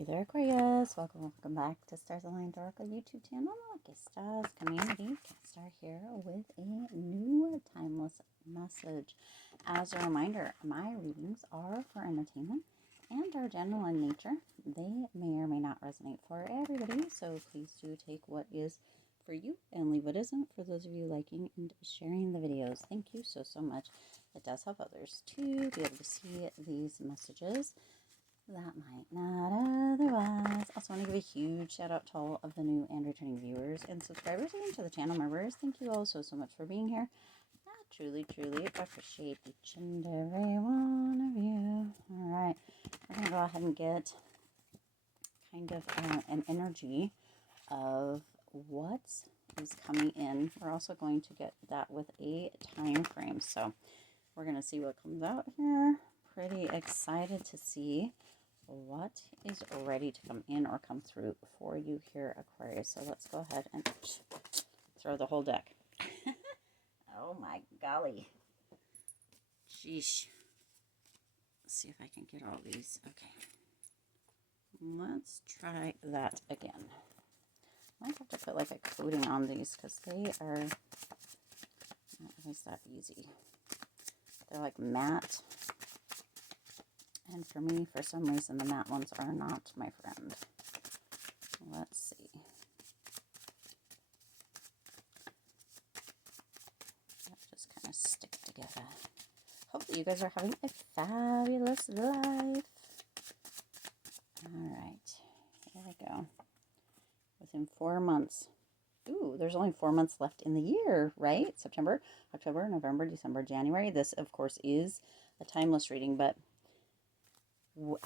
Hey there, Aquarius. Welcome back to Stars Aligned Oracle YouTube channel. Lucky Stars community. Star here with a new timeless message. As a reminder, my readings are for entertainment and are general in nature. They may or may not resonate for everybody, so please do take what is for you and leave what isn't for those of you liking and sharing the videos. Thank you so much. It does help others to be able to see these messages that might not otherwise. Also want to give a huge shout out to all of the new and returning viewers and subscribers and to the channel members. Thank you all so much for being here. I truly appreciate each and every one of you. Alright, we're going to go ahead and get kind of an energy of what is coming in. We're also going to get that with a time frame. So we're going to see what comes out here. Pretty excited to see what is ready to come in or come through for you here, Aquarius. So let's go ahead and throw the whole deck. Oh my golly. Sheesh. Let's see if I can get all these. Okay. Let's try that again. Might have to put like a coating on these because they are not always that easy. They're like matte. And for me, for some reason, the matte ones are not my friend. Let's see. That just kind of stick together. Hopefully you guys are having a fabulous life. Alright, here we go. Within 4 months. Ooh, there's only 4 months left in the year, right? September, October, November, December, January. This, of course, is a timeless reading, but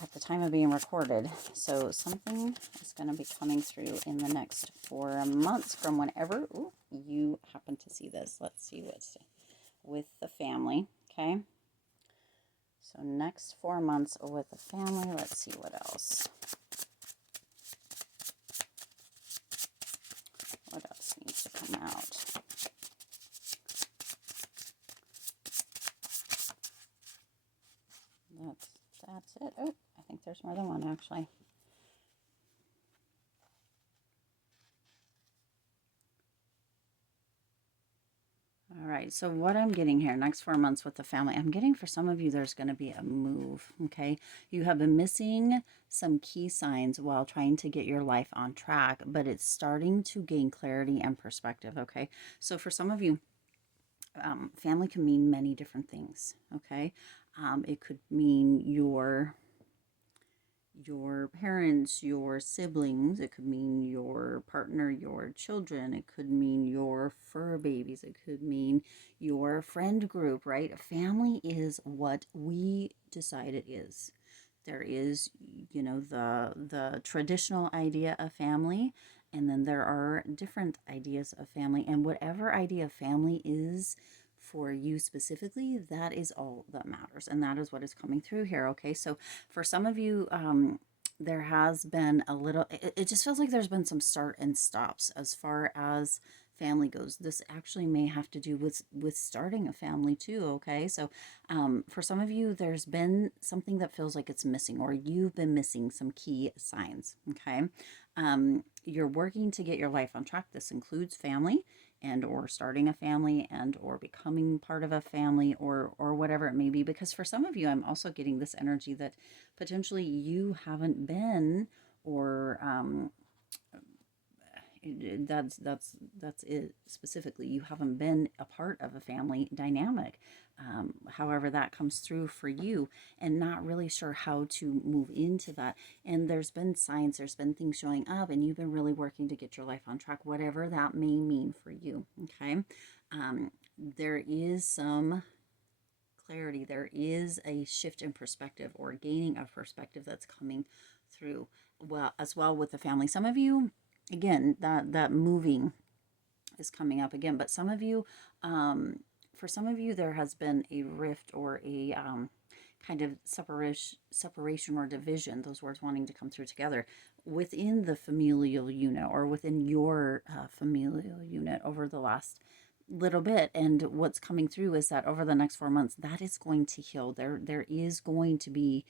at the time of being recorded, so something is going to be coming through in the next 4 months from whenever you happen to see this. Let's see what's with the family. Okay, so next 4 months with the family. Let's see what else. What else needs to come out? That's it. Oh, I think there's more than one actually. All right, so what I'm getting here, next 4 months with the family, I'm getting for some of you there's going to be a move, okay? You have been missing some key signs while trying to get your life on track, but it's starting to gain clarity and perspective, okay? So for some of you, family can mean many different things, okay? It could mean your parents, your siblings, it could mean your partner, your children, it could mean your fur babies, it could mean your friend group, right? Family is what we decide it is. There is, you know, the traditional idea of family, and then there are different ideas of family, and whatever idea of family is for you specifically, that is all that matters, and that is what is coming through here. Okay, so for some of you, there has been a little, it just feels like there's been some start and stops as far as family goes. This actually may have to do with starting a family too. Okay, so for some of you, there's been something that feels like it's missing, or you've been missing some key signs. Okay, you're working to get your life on track. This includes family, and or starting a family, and or becoming part of a family, or whatever it may be, because for some of you, I'm also getting this energy that potentially you haven't been, or that's it specifically, you haven't been a part of a family dynamic, however that comes through for you, and not really sure how to move into that. And there's been signs, there's been things showing up, and you've been really working to get your life on track, whatever that may mean for you. Okay, there is some clarity, there is a shift in perspective, or gaining of perspective, that's coming through, well, as well with the family. Some of you, again, that moving is coming up again, but some of you, for some of you, there has been a rift, or a kind of separation or division, those words wanting to come through together within the familial unit, or within your familial unit over the last little bit. And what's coming through is that over the next 4 months, that is going to heal. There is going to be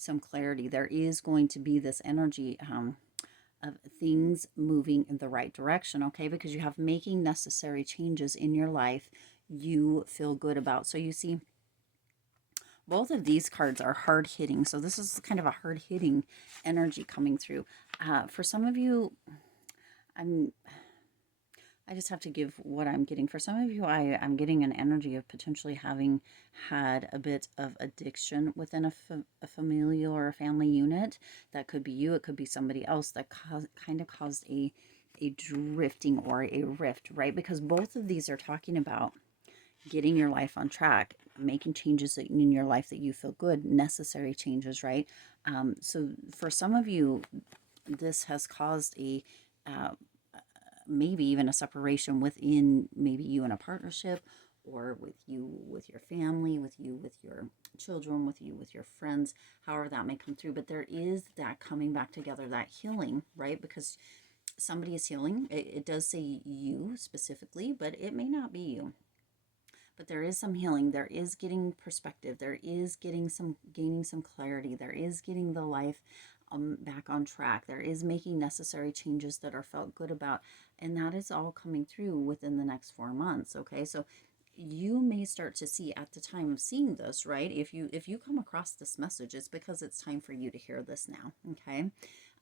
some clarity. There is going to be this energy of things moving in the right direction, okay? Because you have making necessary changes in your life you feel good about. So you see, both of these cards are hard hitting. So this is kind of a hard hitting energy coming through. For some of you, I just have to give what I'm getting. For some of you, I'm getting an energy of potentially having had a bit of addiction within a familial or a family unit. That could be you. It could be somebody else that kind of caused a drifting or a rift, right? Because both of these are talking about getting your life on track, making changes in your life that you feel good, necessary changes, right? So for some of you, this has caused a maybe even a separation within maybe you in a partnership, or with you with your family, with you with your children, with you with your friends, however that may come through. But there is that coming back together, that healing, right? Because somebody is healing. It does say you specifically, but it may not be you. But there is some healing. There is getting perspective. There is gaining some clarity. There is getting the life back on track. There is making necessary changes that are felt good about, and that is all coming through within the next 4 months. Okay, so you may start to see at the time of seeing this, right? If you come across this message, it's because it's time for you to hear this now. Okay.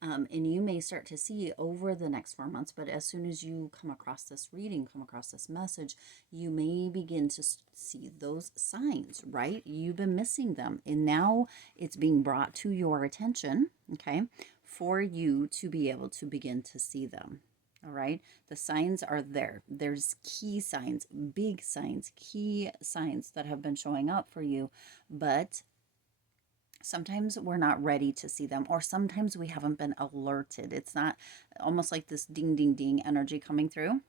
And you may start to see over the next 4 months, but as soon as you come across this reading, come across this message, you may begin to see those signs, right? You've been missing them, and now it's being brought to your attention, okay, for you to be able to begin to see them. All right, the signs are there. There's key signs, big signs, key signs that have been showing up for you, but sometimes we're not ready to see them, or sometimes we haven't been alerted. It's not almost like this ding, ding, ding energy coming through.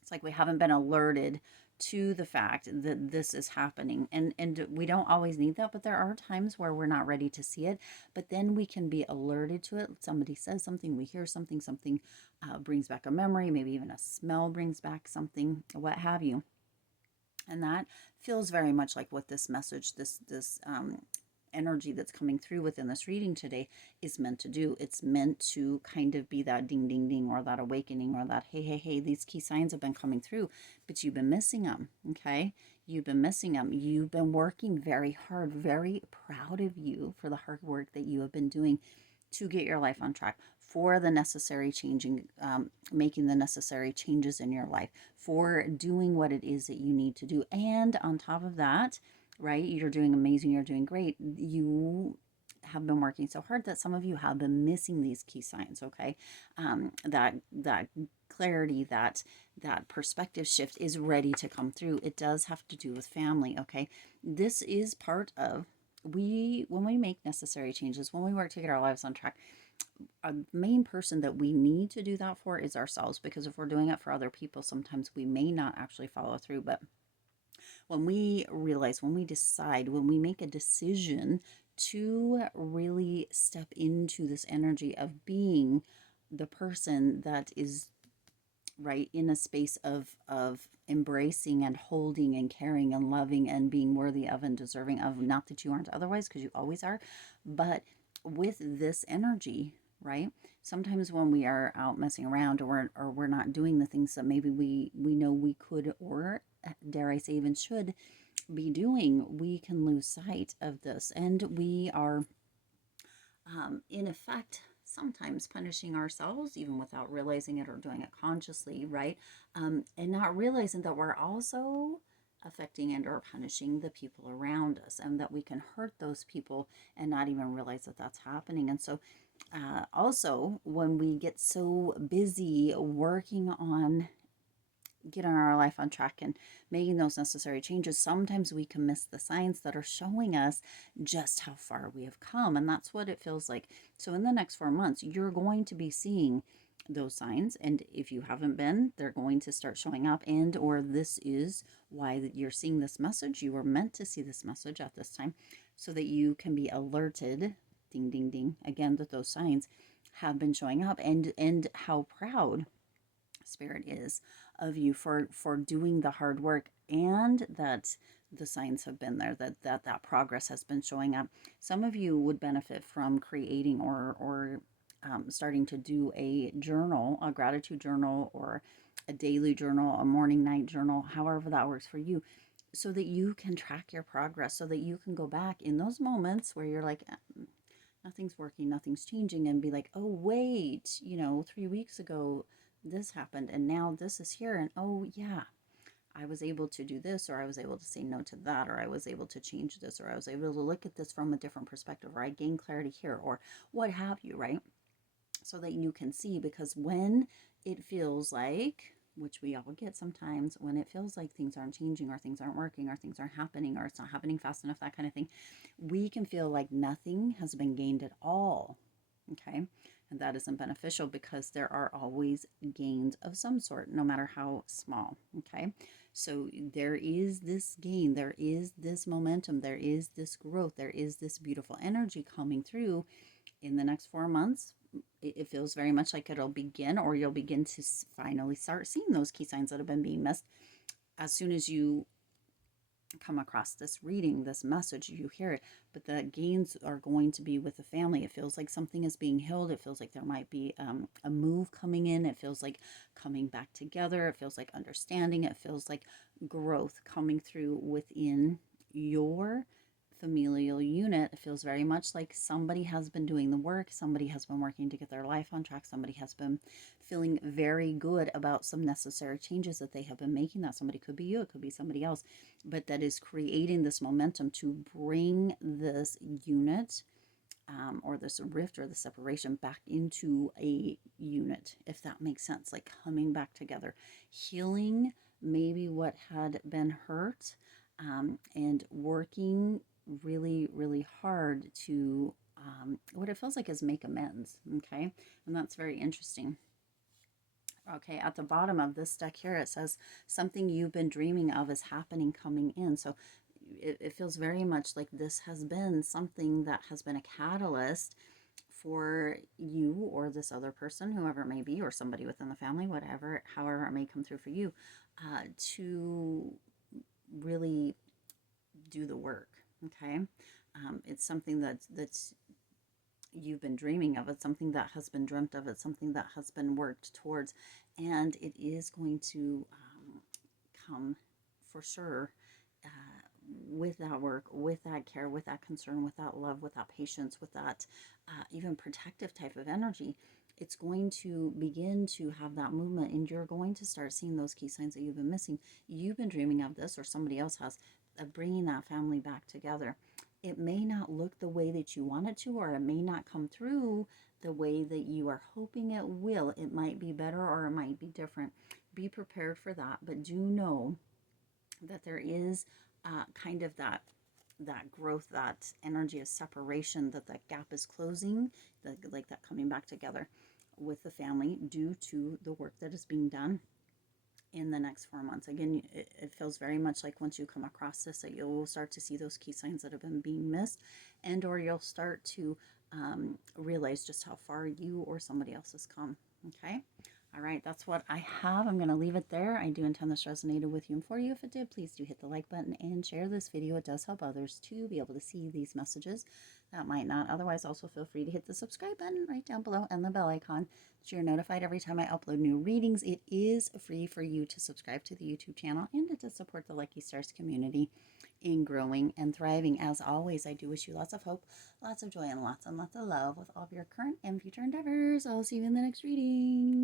It's like we haven't been alerted to the fact that this is happening. And we don't always need that, but there are times where we're not ready to see it, but then we can be alerted to it. Somebody says something, we hear something, something brings back a memory, maybe even a smell brings back something, what have you. And that feels very much like what this message, this energy that's coming through within this reading today is meant to do. It's meant to kind of be that ding, ding, ding, or that awakening, or that, hey, hey, hey, these key signs have been coming through, but you've been missing them, okay? You've been missing them. You've been working very hard, very proud of you for the hard work that you have been doing to get your life on track, for the necessary changing, making the necessary changes in your life, for doing what it is that you need to do. And on top of that, right, you're doing amazing, you're doing great. You have been working so hard that some of you have been missing these key signs, okay? That clarity, that perspective shift is ready to come through. It does have to do with family, okay? This is part of, when we make necessary changes, when we work to get our lives on track, a main person that we need to do that for is ourselves, because if we're doing it for other people, sometimes we may not actually follow through. But when we realize, when we decide, when we make a decision to really step into this energy of being the person that is right in a space of embracing and holding and caring and loving and being worthy of and deserving of, not that you aren't otherwise, because you always are, but with this energy, right? Sometimes when we are out messing around, or we're not doing the things that maybe we know we could, or dare I say even should be doing, we can lose sight of this, and we are in effect sometimes punishing ourselves even without realizing it, or doing it consciously, right? And not realizing that we're also affecting and or punishing the people around us, and that we can hurt those people and not even realize that that's happening. And so also, when we get so busy working on getting our life on track and making those necessary changes, sometimes we can miss the signs that are showing us just how far we have come. And that's what it feels like. So in the next 4 months, you're going to be seeing those signs, and if you haven't been, they're going to start showing up. And or this is why you're seeing this message. You were meant to see this message at this time, so that you can be alerted, ding, ding, ding, again, that those signs have been showing up, and how proud Spirit is of you for doing the hard work, and that the signs have been there, that progress has been showing up. Some of you would benefit from creating or starting to do a journal, a gratitude journal, or a daily journal, a morning night journal, however that works for you, so that you can track your progress, so that you can go back in those moments where you're like, nothing's working, nothing's changing, and be like, oh, wait, 3 weeks ago this happened, and now this is here, and oh, yeah, I was able to do this, or I was able to say no to that, or I was able to change this, or I was able to look at this from a different perspective, or I gained clarity here, or what have you, right? So that you can see, because when it feels like, which we all get sometimes, when it feels like things aren't changing, or things aren't working, or things aren't happening, or it's not happening fast enough, that kind of thing, we can feel like nothing has been gained at all. Okay. And that isn't beneficial, because there are always gains of some sort, no matter how small. Okay. So there is this gain, there is this momentum, there is this growth, there is this beautiful energy coming through in the next 4 months. It feels very much like it'll begin, or you'll begin to finally start seeing those key signs that have been being missed. As soon as you come across this reading, this message, you hear it. But the gains are going to be with the family. It feels like something is being healed. It feels like there might be a move coming in. It feels like coming back together. It feels like understanding. It feels like growth coming through within your familial unit. It feels very much like somebody has been doing the work. Somebody has been working to get their life on track. Somebody has been feeling very good about some necessary changes that they have been making. That somebody could be you, it could be somebody else, but that is creating this momentum to bring this unit, or this rift or the separation, back into a unit, if that makes sense. Like coming back together, healing maybe what had been hurt, and working really, really hard to, what it feels like is make amends. Okay. And that's very interesting. Okay, at the bottom of this deck here, it says something you've been dreaming of is happening, coming in. So it feels very much like this has been something that has been a catalyst for you, or this other person, whoever it may be, or somebody within the family, whatever, however it may come through for you, to really do the work. Okay. It's something that's you've been dreaming of. It's something that has been dreamt of. It's something that has been worked towards, and it is going to come for sure, with that work, with that care, with that concern, with that love, with that patience, with that even protective type of energy. It's going to begin to have that movement, and you're going to start seeing those key signs that you've been missing. You've been dreaming of this, or somebody else has, of bringing that family back together. It may not look the way that you want it to, or it may not come through the way that you are hoping it will. It might be better, or it might be different. Be prepared for that, but do know that there is kind of that growth, that energy of separation, that gap is closing, like that coming back together with the family, due to the work that is being done in the next 4 months. Again, it feels very much like once you come across this, that you'll start to see those key signs that have been being missed, and or you'll start to realize just how far you or somebody else has come. Okay. All right, that's what I have. I'm going to leave it there. I do intend this resonated with you and for you. If it did, please do hit the like button and share this video. It does help others to be able to see these messages that might not. Otherwise, also feel free to hit the subscribe button right down below and the bell icon so you're notified every time I upload new readings. It is free for you to subscribe to the YouTube channel and to support the Lucky Stars community in growing and thriving. As always, I do wish you lots of hope, lots of joy, and lots of love with all of your current and future endeavors. I'll see you in the next reading.